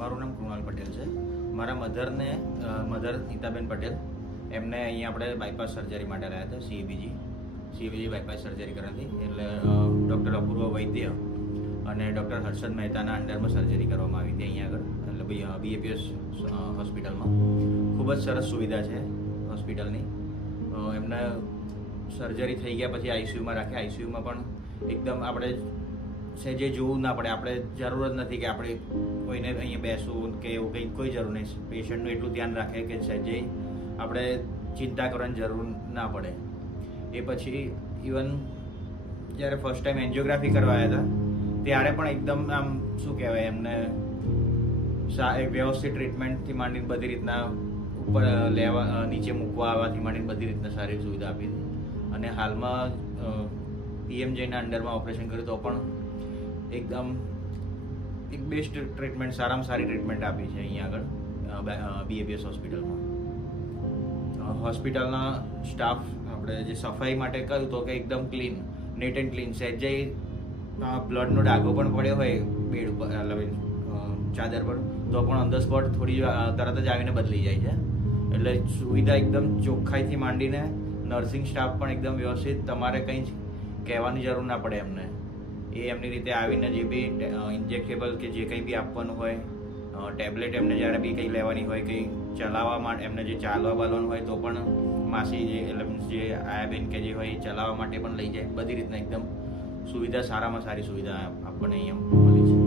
મારું નામ કૃણાલ પટેલ છે. મારા મધર નીતાબેન પટેલ, એમને અહીંયા આપણે બાયપાસ સર્જરી માટે લાવ્યા હતા. સીબીજી બાયપાસ સર્જરી કરવાની, એટલે ડૉક્ટર અપૂર્વ વૈદ્ય અને ડૉક્ટર હર્ષદ મહેતાના અંડરમાં સર્જરી કરવામાં આવી હતી અહીંયા આગળ, એટલે બીએપીએસ હોસ્પિટલમાં. ખૂબ જ સરસ સુવિધા છે હોસ્પિટલની. એમને સર્જરી થઈ ગયા પછી આઈસીયુમાં રાખ્યા. આઈસીયુમાં પણ એકદમ આપણે જે જોવું ના પડે, આપણે જરૂર જ નથી કે આપણે કોઈને અહીંયા બેસવું કે એવું કંઈ કોઈ જરૂર નહીં. પેશન્ટનું એટલું ધ્યાન રાખે કે જે આપણે ચિંતા કરવાની જરૂર ના પડે. એ પછી ઇવન જ્યારે ફર્સ્ટ ટાઈમ એન્જિયોગ્રાફી કરવા આવ્યા હતા ત્યારે પણ એકદમ આમ શું કહેવાય, એમને વ્યવસ્થિત ટ્રીટમેન્ટથી માંડીને બધી રીતના ઉપર લેવા નીચે મૂકવા આવવાથી માંડીને બધી રીતના સારી સુવિધા આપી હતી. અને હાલમાં પીએમજેના અંડરમાં ઓપરેશન કર્યું તો પણ એકદમ એક બેસ્ટ ટ્રીટમેન્ટ, સારામાં સારી ટ્રીટમેન્ટ આપી છે અહીંયા આગળ બીએપીએસ હોસ્પિટલમાં. હોસ્પિટલના સ્ટાફ આપણે જે સફાઈ માટે કહ્યું તો કે એકદમ ક્લીન, નીટ એન્ડ ક્લીન. સહેજે બ્લડનો ડાઘો પણ પડ્યો હોય બેડ ઉપર, ચાદર પર, તો પણ ઓન ધ સ્પોટ થોડી તરત જ આવીને બદલી જાય છે. એટલે સુવિધા એકદમ ચોખ્ખાઈથી માંડીને નર્સિંગ સ્ટાફ પણ એકદમ વ્યવસ્થિત, તમારે કંઈ જ કહેવાની જરૂર ના પડે એમને. એ એમની રીતે આવીને જે બી ઇન્જેક્ટેબલ કે જે કંઈ બી આપવાનું હોય, ટેબ્લેટ એમને જ્યારે બી કંઈ લેવાની હોય, કંઈ ચલાવવા માટે એમને જે ચાલવા બાલવાનું હોય તો પણ માસી જે આયાબેન કે જે હોય એ ચલાવવા માટે પણ લઈ જાય. બધી રીતના એકદમ સુવિધા, સારામાં સારી સુવિધા આપણને અહીંયા મળી છે.